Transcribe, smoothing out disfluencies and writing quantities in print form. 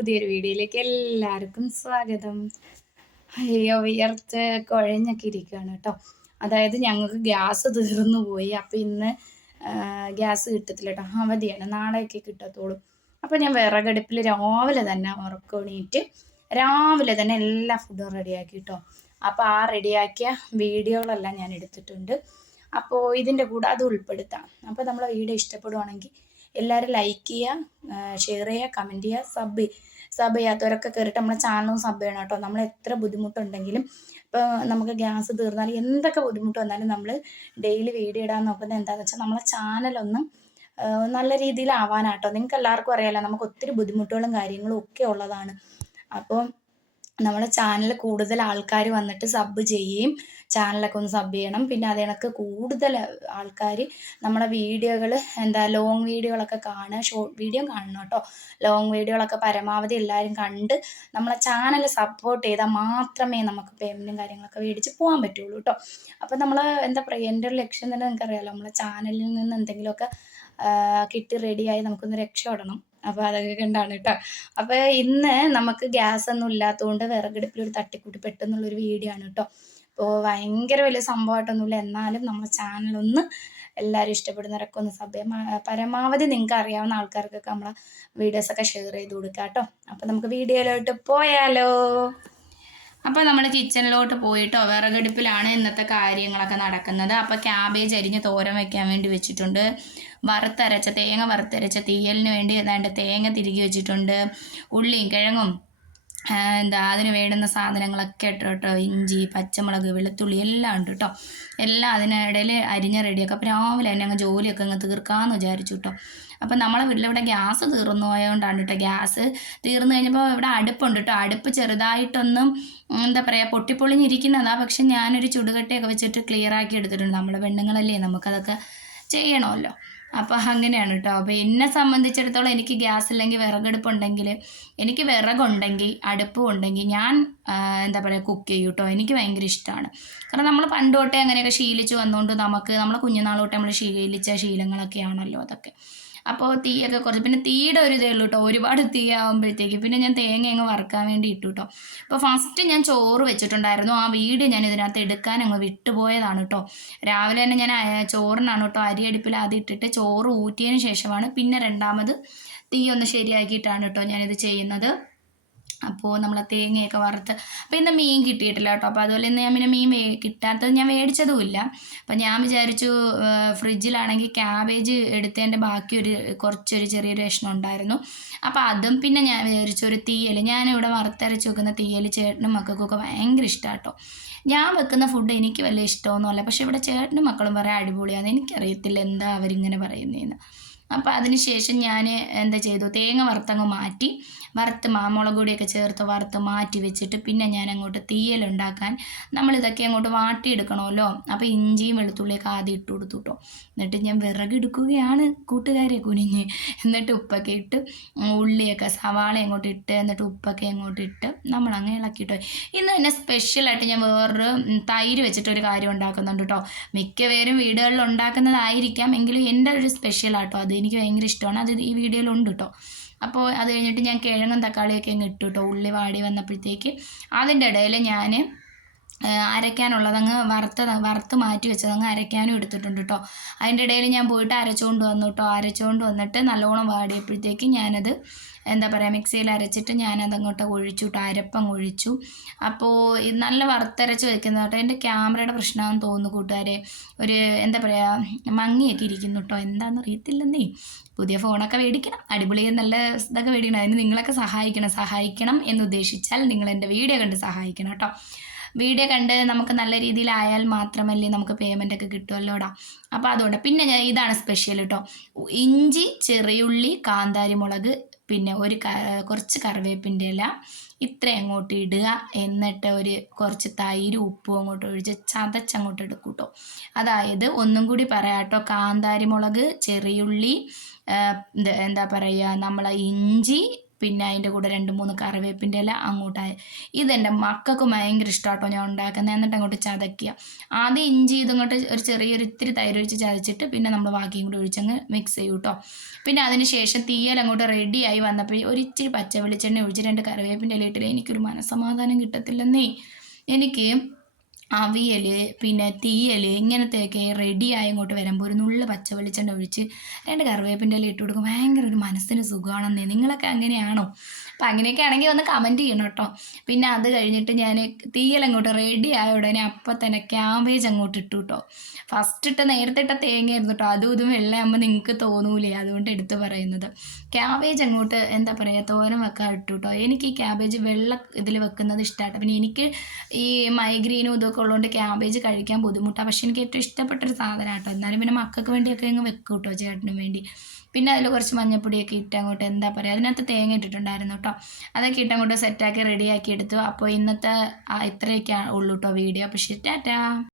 പുതിയൊരു വീഡിയോയിലേക്ക് എല്ലാവർക്കും സ്വാഗതം. അയ്യോ, വിയർത്ത് കുഴഞ്ഞൊക്കെ ഇരിക്കുകയാണ് കേട്ടോ. അതായത് ഞങ്ങൾക്ക് ഗ്യാസ് തീർന്നു പോയി. അപ്പം ഇന്ന് ഗ്യാസ് കിട്ടത്തില്ല കേട്ടോ, അവധിയാണ്, നാളെയൊക്കെ കിട്ടത്തുള്ളൂ. അപ്പം ഞാൻ വിറകടുപ്പിൽ രാവിലെ തന്നെ ഉറക്കണീറ്റ് രാവിലെ തന്നെ എല്ലാ ഫുഡും റെഡിയാക്കി കേട്ടോ. അപ്പോൾ ആ റെഡിയാക്കിയ വീഡിയോകളെല്ലാം ഞാൻ എടുത്തിട്ടുണ്ട്. അപ്പോൾ ഇതിൻ്റെ കൂടെ അത് ഉൾപ്പെടുത്താം. അപ്പോൾ നമ്മളെ വീഡിയോ ഇഷ്ടപ്പെടുവാണെങ്കിൽ എല്ലാവരും ലൈക്ക് ചെയ്യുക, ഷെയർ ചെയ്യുക, കമൻറ്റ് ചെയ്യുക, സബ് ചെയ്യാത്തവരൊക്കെ കയറിയിട്ട് നമ്മളെ ചാനലും സബ് ചെയ്യണം കേട്ടോ. നമ്മൾ എത്ര ബുദ്ധിമുട്ടുണ്ടെങ്കിലും ഇപ്പോൾ നമുക്ക് ഗ്യാസ് തീർന്നാലും എന്തൊക്കെ ബുദ്ധിമുട്ട് വന്നാലും നമ്മൾ ഡെയിലി വീഡിയോ ഇടാൻ നോക്കുന്നത് എന്താണെന്ന് വെച്ചാൽ നമ്മളെ ചാനലൊന്ന് നല്ല രീതിയിലാവാനാട്ടോ. നിങ്ങൾക്ക് എല്ലാവർക്കും അറിയാമല്ലോ, നമുക്ക് ഒത്തിരി ബുദ്ധിമുട്ടുകളും കാര്യങ്ങളും ഒക്കെ ഉള്ളതാണ്. അപ്പോൾ നമ്മളെ ചാനൽ കൂടുതൽ ആൾക്കാർ വന്നിട്ട് സബ് ചെയ്യുകയും ചാനലൊക്കെ ഒന്ന് സബ് ചെയ്യണം. പിന്നെ അത് കണക്ക് കൂടുതൽ ആൾക്കാർ നമ്മളെ വീഡിയോകൾ ലോങ് വീഡിയോകളൊക്കെ കാണുക, ഷോർട്ട് വീഡിയോ കാണണം കേട്ടോ. ലോങ് വീഡിയോകളൊക്കെ പരമാവധി എല്ലാവരും കണ്ട് നമ്മളെ ചാനൽ സപ്പോർട്ട് ചെയ്താൽ മാത്രമേ നമുക്ക് പേയ്മെൻറ്റും കാര്യങ്ങളൊക്കെ മേടിച്ച് പോകാൻ പറ്റുള്ളൂ കേട്ടോ. അപ്പോൾ നമ്മൾ എൻ്റെ ഒരു ലക്ഷ്യം തന്നെ നിങ്ങൾക്കറിയാമല്ലോ, നമ്മളെ ചാനലിൽ നിന്ന് എന്തെങ്കിലുമൊക്കെ കിട്ടി റെഡിയായി നമുക്കൊന്ന് രക്ഷപ്പെടണം. അപ്പോൾ അതൊക്കെ കണ്ടാണ് കേട്ടോ. അപ്പോൾ ഇന്ന് നമുക്ക് ഗ്യാസ് ഒന്നും ഇല്ലാത്തതുകൊണ്ട് വിറകടുപ്പിലൊരു തട്ടിക്കൂട്ടി പെട്ടെന്നുള്ളൊരു വീഡിയോ ആണ് കേട്ടോ. അപ്പോൾ ഭയങ്കര വലിയ സംഭവമായിട്ടൊന്നുമില്ല, എന്നാലും നമ്മുടെ ചാനലൊന്ന് എല്ലാവരും ഇഷ്ടപ്പെടുന്നവരൊക്കെ ഒന്ന് പരമാവധി നിങ്ങൾക്ക് അറിയാവുന്ന ആൾക്കാർക്കൊക്കെ നമ്മളെ വീഡിയോസൊക്കെ ഷെയർ ചെയ്ത് കൊടുക്കുക കേട്ടോ. അപ്പോൾ നമുക്ക് വീഡിയോയിലോട്ട് പോയാലോ. അപ്പോൾ നമ്മൾ കിച്ചണിലോട്ട് പോയിട്ടോ, വിറകടുപ്പിലാണ് ഇന്നത്തെ കാര്യങ്ങളൊക്കെ നടക്കുന്നത്. അപ്പോൾ ക്യാബേജ് അരിഞ്ഞ് തോരൻ വയ്ക്കാൻ വേണ്ടി വെച്ചിട്ടുണ്ട്. തേങ്ങ വറുത്തരച്ച തീയലിന് വേണ്ടി തേങ്ങ തിരികെ വെച്ചിട്ടുണ്ട്. ഉള്ളിയും കിഴങ്ങും അതിന് വേണ്ടുന്ന സാധനങ്ങളൊക്കെ ഇട്ടോ കേട്ടോ. ഇഞ്ചി, പച്ചമുളക്, വെളുത്തുള്ളി എല്ലാം ഉണ്ട് കേട്ടോ. എല്ലാം അതിനിടയിൽ അരിഞ്ഞ് റെഡിയാക്കും. അപ്പോൾ രാവിലെ തന്നെ അങ്ങ് ജോലിയൊക്കെ അങ്ങ് തീർക്കാമെന്ന് വിചാരിച്ചു കേട്ടോ. അപ്പം നമ്മളെ വീട്ടിലിവിടെ ഗ്യാസ് തീർന്നു പോയതുകൊണ്ടാണ് കേട്ടോ. ഗ്യാസ് തീർന്നു കഴിഞ്ഞപ്പോൾ ഇവിടെ അടുപ്പുണ്ട് കേട്ടോ. അടുപ്പ് ചെറുതായിട്ടൊന്നും പൊട്ടിപ്പൊളിഞ്ഞിരിക്കുന്നതാണ്. പക്ഷെ ഞാനൊരു ചുടുകട്ടയൊക്കെ വെച്ചിട്ട് ക്ലിയർ ആക്കി എടുത്തിട്ടുണ്ട്. നമ്മുടെ പെണ്ണുങ്ങളല്ലേ, നമുക്കതൊക്കെ ചെയ്യണമല്ലോ. അപ്പോൾ അങ്ങനെയാണ് കേട്ടോ. അപ്പോൾ എന്നെ സംബന്ധിച്ചിടത്തോളം എനിക്ക് ഗ്യാസ് ഇല്ലെങ്കിൽ വിറകടുപ്പുണ്ടെങ്കിൽ, എനിക്ക് വിറകുണ്ടെങ്കിൽ അടുപ്പും ഉണ്ടെങ്കിൽ ഞാൻ കുക്ക് ചെയ്യും കേട്ടോ. എനിക്ക് ഭയങ്കര ഇഷ്ടമാണ്. കാരണം നമ്മൾ പണ്ട് തൊട്ടേ അങ്ങനെയൊക്കെ ശീലിച്ച് വന്നുകൊണ്ട് നമ്മളെ കുഞ്ഞുനാൾ തൊട്ടേ നമ്മൾ ശീലിച്ച ശീലങ്ങളൊക്കെയാണല്ലോ അതൊക്കെ. അപ്പോൾ തീയൊക്കെ കുറച്ച്, പിന്നെ തീയുടെ ഒരു ഇതേ ഉള്ളൂ കേട്ടോ. ഒരുപാട് തീ ആകുമ്പോഴത്തേക്ക് പിന്നെ ഞാൻ തേങ്ങ അങ്ങ് വറുക്കാൻ വേണ്ടി ഇട്ടു കേട്ടോ. അപ്പോൾ ഫസ്റ്റ് ഞാൻ ചോറ് വെച്ചിട്ടുണ്ടായിരുന്നു. ആ വീഡിയോ ഞാൻ ഇതിനകത്ത് എടുക്കാൻ അങ്ങ് വിട്ടുപോയതാണ് കേട്ടോ. രാവിലെ തന്നെ ഞാൻ ചോറിനാണ് കേട്ടോ അരി അടുപ്പിൽ ആദ്യം ഇട്ടിട്ട് ചോറ് ഊറ്റിയതിന് ശേഷമാണ് പിന്നെ രണ്ടാമത് തീ ഒന്ന് ശരിയാക്കിയിട്ടാണ് കേട്ടോ ഞാനിത് ചെയ്യുന്നത്. അപ്പോൾ നമ്മളെ തേങ്ങയൊക്കെ വറുത്ത്, അപ്പോൾ ഇന്ന് മീൻ കിട്ടിയിട്ടില്ല കേട്ടോ. അപ്പോൾ അതുപോലെ ഇന്ന് ഞാൻ പിന്നെ മീൻ കിട്ടാത്തത് ഞാൻ മേടിച്ചതുമില്ല. അപ്പോൾ ഞാൻ വിചാരിച്ചു ഫ്രിഡ്ജിലാണെങ്കിൽ ക്യാബേജ് എടുത്തതിൻ്റെ ബാക്കി കുറച്ചൊരു ചെറിയൊരു കഷ്ണം ഉണ്ടായിരുന്നു. അപ്പോൾ അതും പിന്നെ ഞാൻ വിചാരിച്ചു ഒരു തീയൽ, ഞാനിവിടെ വറുത്തരച്ച് വെക്കുന്ന തീയൽ ചേട്ടനും മക്കൾക്കൊക്കെ ഭയങ്കര ഇഷ്ടമാണ് കേട്ടോ. ഞാൻ വെക്കുന്ന ഫുഡ് എനിക്ക് വലിയ ഇഷ്ടമൊന്നുമല്ല, പക്ഷേ ഇവിടെ ചേട്ടനും മക്കളും പറയാൻ അടിപൊളിയാണ്. എനിക്കറിയത്തില്ല എന്താ അവരിങ്ങനെ പറയുന്നതെന്ന്. അപ്പോൾ അതിന് ശേഷം ഞാൻ ചെയ്തു, തേങ്ങ വറുത്തങ്ങ് മാറ്റി, മുളക് പൊടിയൊക്കെ ചേർത്ത് വറുത്ത് മാറ്റി വെച്ചിട്ട് പിന്നെ ഞാൻ അങ്ങോട്ട് തീയലുണ്ടാക്കാൻ നമ്മളിതൊക്കെ അങ്ങോട്ട് വാട്ടിയെടുക്കണമല്ലോ. അപ്പോൾ ഇഞ്ചിയും വെളുത്തുള്ളിയൊക്കെ ആദ്യം ഇട്ട് കൊടുത്തു കേട്ടോ. എന്നിട്ട് ഞാൻ വിറകെടുക്കുകയാണ് കൂട്ടുകാരെ കുനിഞ്ഞ്. എന്നിട്ട് ഉപ്പൊക്കെ ഇട്ട് ഉള്ളിയൊക്കെ സവാള അങ്ങോട്ട് ഇട്ട് എന്നിട്ട് ഉപ്പൊക്കെ അങ്ങോട്ട് ഇട്ട് നമ്മളങ്ങനെ ഇളക്കിയിട്ടോ. ഇന്ന് തന്നെ സ്പെഷ്യലായിട്ട് ഞാൻ വേറൊരു തൈര് വെച്ചിട്ടൊരു കാര്യം ഉണ്ടാക്കുന്നുണ്ട് കേട്ടോ. മിക്കവേരും വീടുകളിൽ ഉണ്ടാക്കുന്നതായിരിക്കാം, എങ്കിലും എൻ്റെ ഒരു സ്പെഷ്യലാട്ടോ അത്. എനിക്ക് ഭയങ്കര ഇഷ്ടമാണ്. അത് ഈ വീഡിയോയിലുണ്ട് കേട്ടോ. അപ്പോൾ അത് കഴിഞ്ഞിട്ട് ഞാൻ കിഴങ്ങും തക്കാളിയൊക്കെ അങ്ങ് ഇട്ടു കേട്ടോ. ഉള്ളി വാടി വന്നപ്പോഴത്തേക്ക് അതിൻ്റെ ഇടയിൽ ഞാൻ അരയ്ക്കാനുള്ളതങ്ങ് വറുത്ത് മാറ്റി വെച്ചതങ്ങ് അരയ്ക്കാനും എടുത്തിട്ടുണ്ട് കേട്ടോ. അതിൻ്റെ ഇടയിൽ ഞാൻ പോയിട്ട് അരച്ചുകൊണ്ട് വന്നു കേട്ടോ. അരച്ചുകൊണ്ട് വന്നിട്ട് നല്ലോണം വാടിയപ്പോഴത്തേക്ക് ഞാനത് മിക്സിയിൽ അരച്ചിട്ട് ഞാനതങ്ങോട്ട് ഒഴിച്ചു കേട്ടോ. അരപ്പങ്ങ് ഒഴിച്ചു. അപ്പോൾ നല്ല വറുത്തരച്ച് വെക്കുന്നത് കേട്ടോ. എൻ്റെ ക്യാമറയുടെ പ്രശ്നമാണെന്ന് തോന്നുന്നു കൂട്ടുകാരെ. ഒരു മങ്ങിയൊക്കെ ഇരിക്കുന്നു കേട്ടോ. എന്താണെന്ന് അറിയത്തില്ലെന്നേ. പുതിയ ഫോണൊക്കെ മേടിക്കണം, അടിപൊളി നല്ല ഇതൊക്കെ മേടിക്കണം. അതിന് നിങ്ങളൊക്കെ സഹായിക്കണം എന്നുദ്ദേശിച്ചാൽ നിങ്ങൾ എൻ്റെ വീഡിയോ കണ്ട് സഹായിക്കണം കേട്ടോ. വീഡിയോ കണ്ട് നമുക്ക് നല്ല രീതിയിലായാൽ മാത്രമല്ലേ നമുക്ക് പേയ്മെൻ്റൊക്കെ കിട്ടുമല്ലോടാ. അപ്പോൾ അതുകൊണ്ട് പിന്നെ ഇതാണ് സ്പെഷ്യൽ കേട്ടോ. ഇഞ്ചി, ചെറിയുള്ളി, കാന്താരി മുളക്, പിന്നെ കുറച്ച് കറിവേപ്പിൻ്റെ ഇല, ഇത്രയും അങ്ങോട്ട് ഇടുക. എന്നിട്ട് കുറച്ച് തൈരും ഉപ്പും അങ്ങോട്ട് ഒഴിച്ച് ചതച്ചങ്ങോട്ട് എടുക്കും കേട്ടോ. അതായത് ഒന്നും കൂടി പറയാം കേട്ടോ. കാന്താരി മുളക്, ചെറിയുള്ളി, നമ്മളെ ഇഞ്ചി, പിന്നെ അതിൻ്റെ കൂടെ 2-3 കറിവേപ്പിൻ്റെ ഇല അങ്ങോട്ടായി. ഇതെൻ്റെ മക്കൾക്ക് ഭയങ്കര ഇഷ്ടമാട്ടോ ഞാൻ ഉണ്ടാക്കുന്നത്. എന്നിട്ട് അങ്ങോട്ട് ചതയ്ക്കുക. ആദ്യം ഇഞ്ചി ഇതങ്ങോട്ട് ഒരു ചെറിയൊരു ഇത്തിരി തൈര് ഒഴിച്ച് ചതച്ചിട്ട് പിന്നെ നമ്മൾ ബാക്കിയും കൂടി ഒഴിച്ചങ്ങ് മിക്സ് ചെയ്യും കേട്ടോ. പിന്നെ അതിന് ശേഷം തീയൽ അങ്ങോട്ട് റെഡിയായി വന്നപ്പോൾ ഒരു ഇച്ചിരി പച്ച വെളിച്ചെണ്ണ ഒഴിച്ച് 2 കറിവേപ്പിൻ്റെ ഇല ഇട്ടില്ല. എനിക്കൊരു മനസ്സമാധാനം കിട്ടത്തില്ലെന്നേ. എനിക്ക് അവിയൽ പിന്നെ തീയൽ ഇങ്ങനത്തെയൊക്കെ റെഡിയായി ഇങ്ങോട്ട് വരുമ്പോൾ ഒരു നുള്ള് പച്ച വെളിച്ചെണ്ണ ഒഴിച്ച് 2 കറിവേപ്പിൻ്റെ ഇല ഇട്ട് കൊടുക്കും. ഭയങ്കര ഒരു മനസ്സിന് സുഖമാണെന്നേ. നിങ്ങളൊക്കെ അങ്ങനെയാണോ? അപ്പം അങ്ങനെയൊക്കെ ആണെങ്കിൽ ഒന്ന് കമൻറ്റ് ചെയ്യണം കേട്ടോ. പിന്നെ അത് കഴിഞ്ഞിട്ട് ഞാൻ തീയൽ അങ്ങോട്ട് റെഡി ആയ ഉടനെ അപ്പം തന്നെ ക്യാബേജ് അങ്ങോട്ട് ഇട്ടു കേട്ടോ. ഫസ്റ്റ് നേരത്തെ ഇട്ട തേങ്ങയായിരുന്നു കേട്ടോ. അതും ഇതും വെള്ളയാകുമ്പോൾ നിങ്ങൾക്ക് തോന്നൂലേ, അതുകൊണ്ട് എടുത്ത് പറയുന്നത്. ക്യാബേജ് അങ്ങോട്ട് എന്താ പറയുക തോരൻ വെക്കാൻ ഇട്ടു കേട്ടോ. എനിക്ക് ഈ ക്യാബേജ് വെള്ള ഇതിൽ വെക്കുന്നത് ഇഷ്ടമായിട്ട്. പിന്നെ എനിക്ക് ഈ മൈഗ്രെയിനും ഇതൊക്കെ ഉള്ളതുകൊണ്ട് ക്യാബേജ് കഴിക്കാൻ ബുദ്ധിമുട്ടാണ്. പക്ഷേ എനിക്ക് ഏറ്റവും ഇഷ്ടപ്പെട്ടൊരു സാധനം കേട്ടോ. എന്നാലും പിന്നെ മക്കൾക്ക് വേണ്ടിയൊക്കെ അങ്ങ് വെക്കും കേട്ടോ, ചേട്ടനും വേണ്ടി. പിന്നെ അതിൽ കുറച്ച് മഞ്ഞപ്പൊടിയൊക്കെ ഇട്ട് അങ്ങോട്ട് എന്താ പറയുക അതിനകത്ത് തേങ്ങ ഇട്ടിട്ടുണ്ടായിരുന്നു കേട്ടോ. അതൊക്കെ ഇട്ട് അങ്ങോട്ട് സെറ്റാക്കി റെഡിയാക്കി എടുത്തു. അപ്പോൾ ഇന്നത്തെ ഇത്രയൊക്കെ ഉള്ളൂ കേട്ടോ വീഡിയോ. അപ്പോൾ ശരി, ടാറ്റാ.